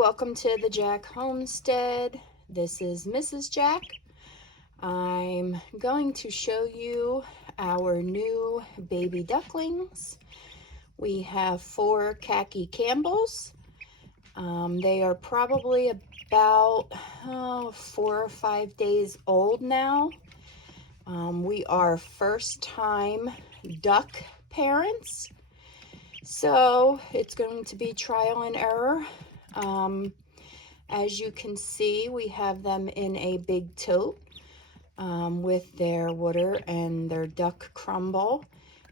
welcome to the Jack Homestead. This is Mrs. Jack. I'm going to show you our new baby ducklings. We have 4 khaki Campbells. They are probably about 4 or 5 days old now. We are first-time duck parents, so it's going to be trial and error. As you can see, we have them in a big tote with their water and their duck crumble,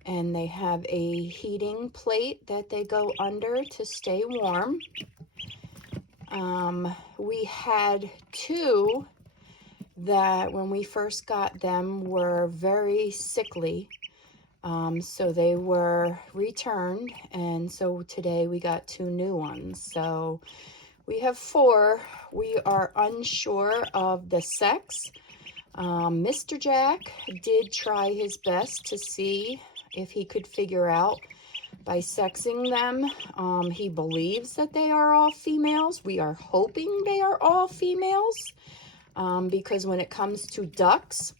and they have a heating plate that they go under to stay warm. We had 2 that when we first got them were very sickly, so they were returned, and so today we got 2 new ones. So we have 4. We are unsure of the sex. Mr. Jack did try his best to see if he could figure out by sexing them. He believes that they are all females. We are hoping they are all females, because when it comes to ducks,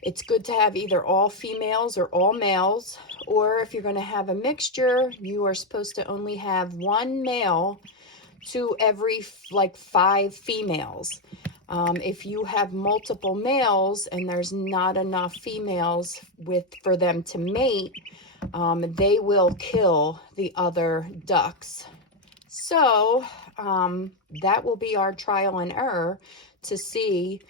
it's good to have either all females or all males, or if you're going to have a mixture, you are supposed to only have 1 male to every 5 females. If you have multiple males and there's not enough females for them to mate, they will kill the other ducks. So that will be our trial and error to see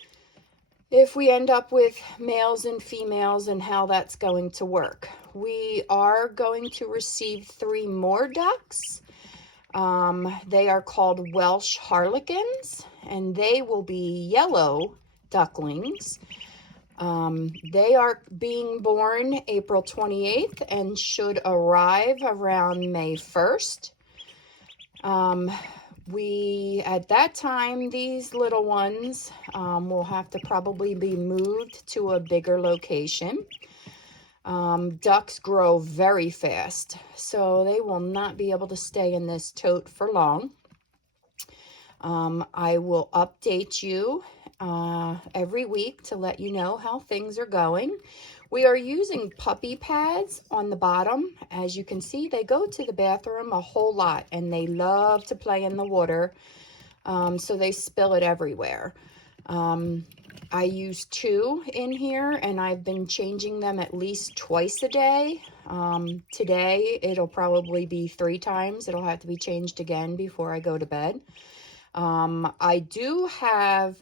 if we end up with males and females and how that's going to work. We are going to receive 3 more ducks. They are called Welsh Harlequins, and they will be yellow ducklings. They are being born April 28th and should arrive around May 1st. At that time, these little ones will have to probably be moved to a bigger location. Ducks grow very fast, so they will not be able to stay in this tote for long. I will update you every week to let you know how things are going. We are using puppy pads on the bottom. As you can see, they go to the bathroom a whole lot, and they love to play in the water, so they spill it everywhere. I use 2 in here, and I've been changing them at least twice a day. Today, it'll probably be 3 times. It'll have to be changed again before I go to bed. I do have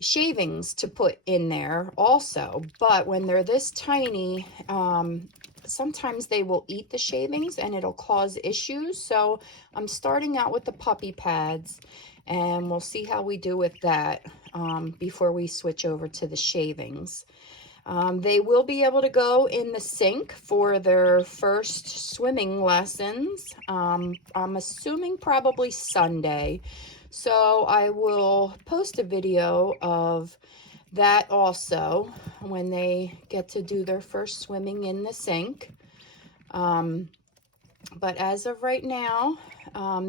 shavings to put in there also, but when they're this tiny, sometimes they will eat the shavings and it'll cause issues. So I'm starting out with the puppy pads, and we'll see how we do with that before we switch over to the shavings. They will be able to go in the sink for their first swimming lessons. I'm assuming probably Sunday. So I will post a video of that also when they get to do their first swimming in the sink. But as of right now,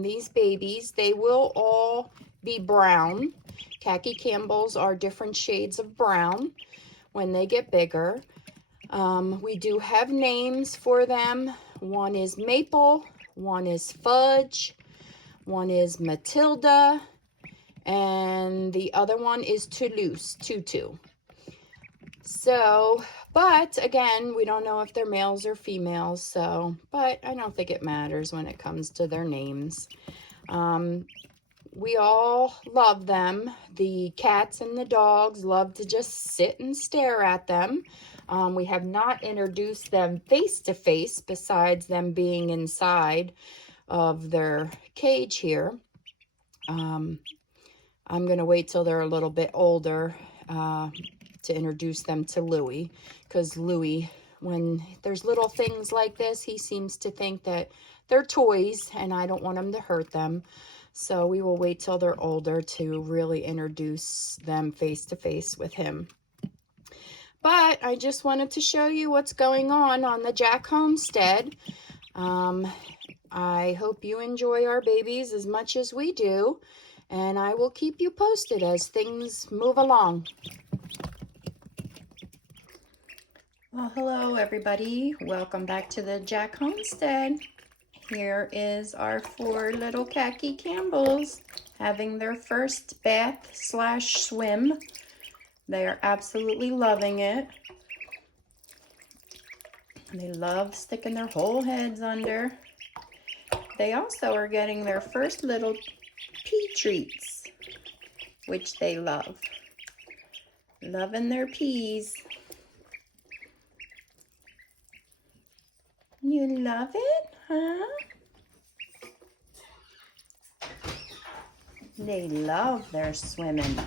these babies, they will all be brown. Khaki Campbells are different shades of brown when they get bigger. We do have names for them. One is Maple, one is Fudge, one is Matilda, and the other one is Toulouse, Tutu. So, but again, we don't know if they're males or females, so, but I don't think it matters when it comes to their names. We all love them. The cats and the dogs love to just sit and stare at them. We have not introduced them face to face besides them being inside of their cage here. I'm going to wait till they're a little bit older to introduce them to Louie, because Louie, when there's little things like this, he seems to think that they're toys, and I don't want him to hurt them. So we will wait till they're older to really introduce them face to face with him. But I just wanted to show you what's going on the Jack Homestead. I hope you enjoy our babies as much as we do, and I will keep you posted as things move along. Well, hello everybody. Welcome back to the Jack Homestead. Here is our 4 little khaki Campbells having their first bath/swim. They are absolutely loving it. They love sticking their whole heads under. They also are getting their first little pee treats, which they love. Loving their peas. You love it, huh? They love their swimming.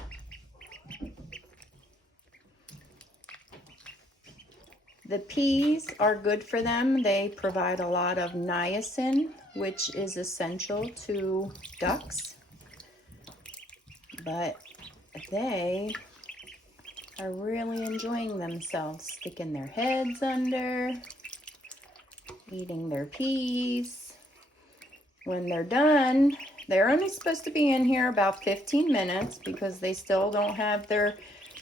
The peas are good for them. They provide a lot of niacin, which is essential to ducks. But they are really enjoying themselves, sticking their heads under, eating their peas. When they're done, they're only supposed to be in here about 15 minutes because they still don't have their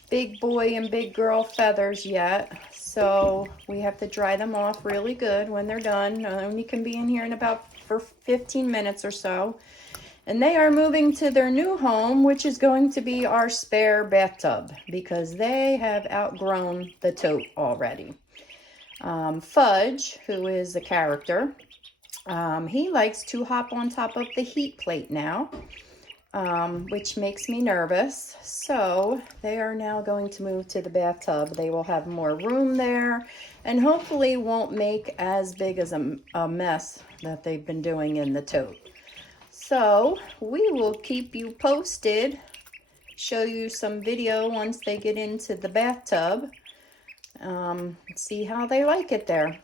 big boy and big girl feathers yet. So we have to dry them off really good when they're done. Only can be in here in about for 15 minutes or so. And they are moving to their new home, which is going to be our spare bathtub because they have outgrown the tote already. Fudge, who is a character, he likes to hop on top of the heat plate now, which makes me nervous. So they are now going to move to the bathtub. They will have more room there and hopefully won't make as big as a mess that they've been doing in the tote. So we will keep you posted, show you some video once they get into the bathtub, see how they like it there.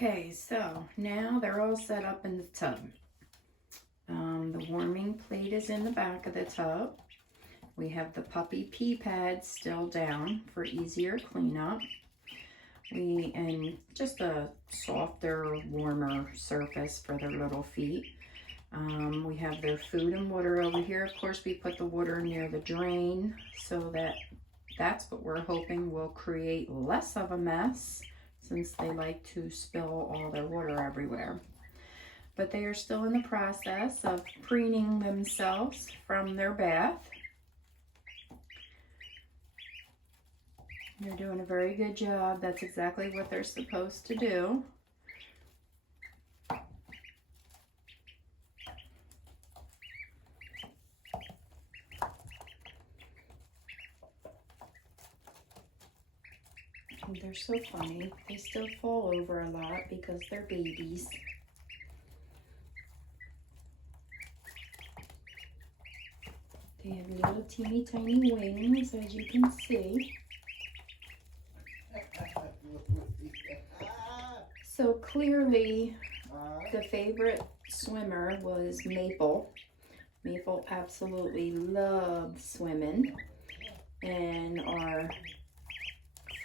Okay, so now they're all set up in the tub. The warming plate is in the back of the tub. We have the puppy pee pad still down for easier cleanup. And just a softer, warmer surface for their little feet. We have their food and water over here. Of course, we put the water near the drain so that's what we're hoping will create less of a mess, since they like to spill all their water everywhere. But they are still in the process of preening themselves from their bath. They're doing a very good job. That's exactly what they're supposed to do. They're so funny. They still fall over a lot because they're babies. They have little teeny tiny wings, as you can see. So clearly the favorite swimmer was Maple. Maple absolutely loves swimming. And our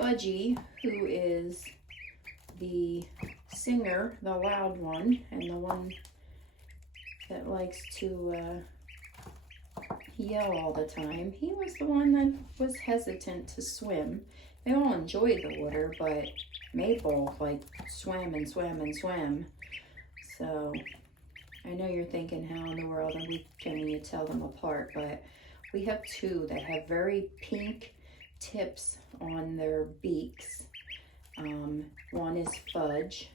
Fudgy, who is the Singer, the loud one, and the one that likes to yell all the time, he was the one that was hesitant to swim. They all enjoyed the water, but Maple like swam and swam and swam. So I know you're thinking, how in the world can you tell them apart? But we have two that have very pink tips on their beaks. One is Fudge,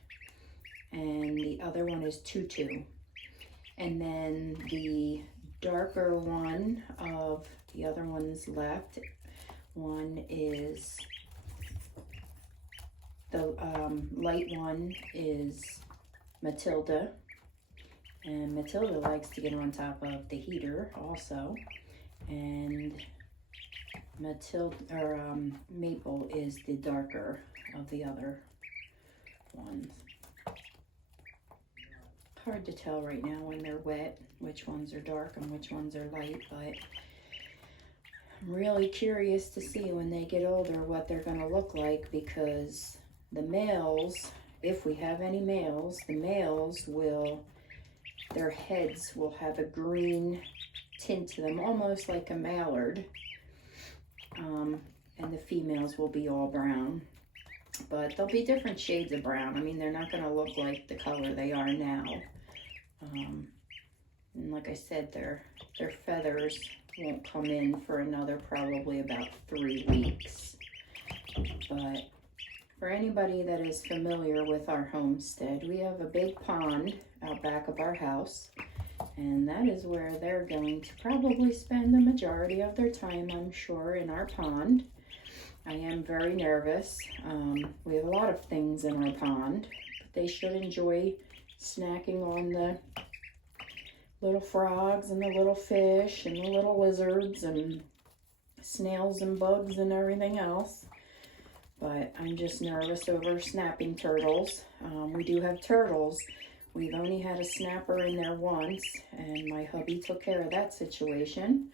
and the other one is Tutu. And then the darker one of the other ones left, one is the light one is Matilda, and Matilda likes to get on top of the heater also, and Maple is the darker of the other ones. Hard to tell right now when they're wet which ones are dark and which ones are light, but I'm really curious to see when they get older what they're going to look like, because the males, if we have any males, the males their heads will have a green tint to them, almost like a mallard, and the females will be all brown. But they'll be different shades of brown. I mean, they're not going to look like the color they are now. And like I said, their feathers won't come in for another probably about 3 weeks. But for anybody that is familiar with our homestead, we have a big pond out back of our house, and that is where they're going to probably spend the majority of their time, I'm sure, in our pond. I am very nervous. We have a lot of things in our pond, but they should enjoy snacking on the little frogs and the little fish and the little lizards and snails and bugs and everything else. But I'm just nervous over snapping turtles. We do have turtles. We've only had a snapper in there once, and my hubby took care of that situation.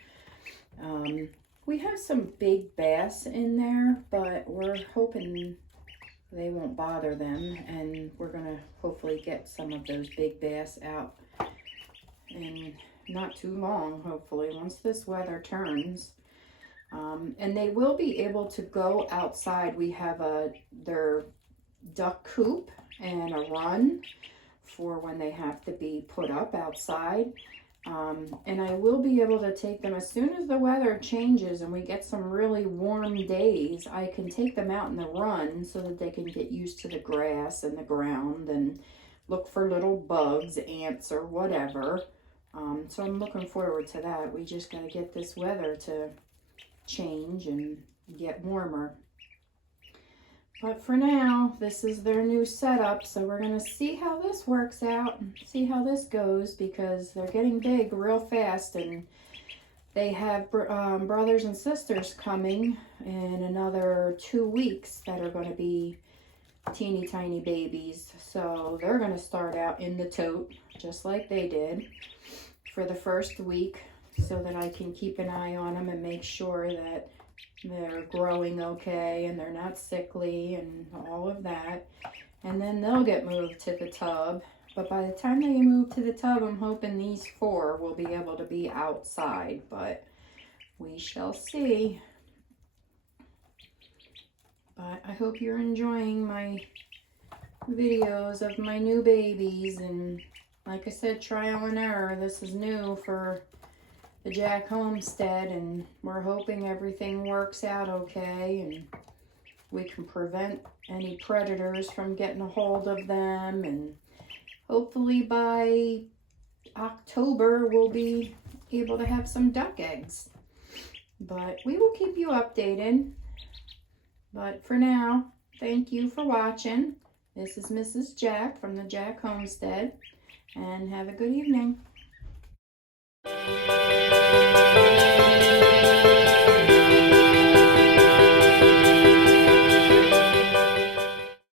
We have some big bass in there, but we're hoping they won't bother them, and we're gonna hopefully get some of those big bass out in not too long, hopefully, once this weather turns. And they will be able to go outside. We have their duck coop and a run for when they have to be put up outside. And I will be able to take them as soon as the weather changes and we get some really warm days. I can take them out in the run so that they can get used to the grass and the ground and look for little bugs, ants, or whatever. So I'm looking forward to that. We just got to get this weather to change and get warmer. But for now, this is their new setup, so we're going to see how this works out and see how this goes, because they're getting big real fast, and they have brothers and sisters coming in another 2 weeks that are going to be teeny tiny babies. So they're going to start out in the tote just like they did for the first week, so that I can keep an eye on them and make sure that they're growing okay and they're not sickly and all of that. And then they'll get moved to the tub. But by the time they move to the tub, I'm hoping these 4 will be able to be outside, but we shall see. But I hope you're enjoying my videos of my new babies, and like I said, trial and error. This is new for the Jack homestead, and we're hoping everything works out okay and we can prevent any predators from getting a hold of them, and hopefully by October we'll be able to have some duck eggs. But we will keep you updated. But for now, thank you for watching. This is Mrs. Jack from the Jack homestead, and have a good evening.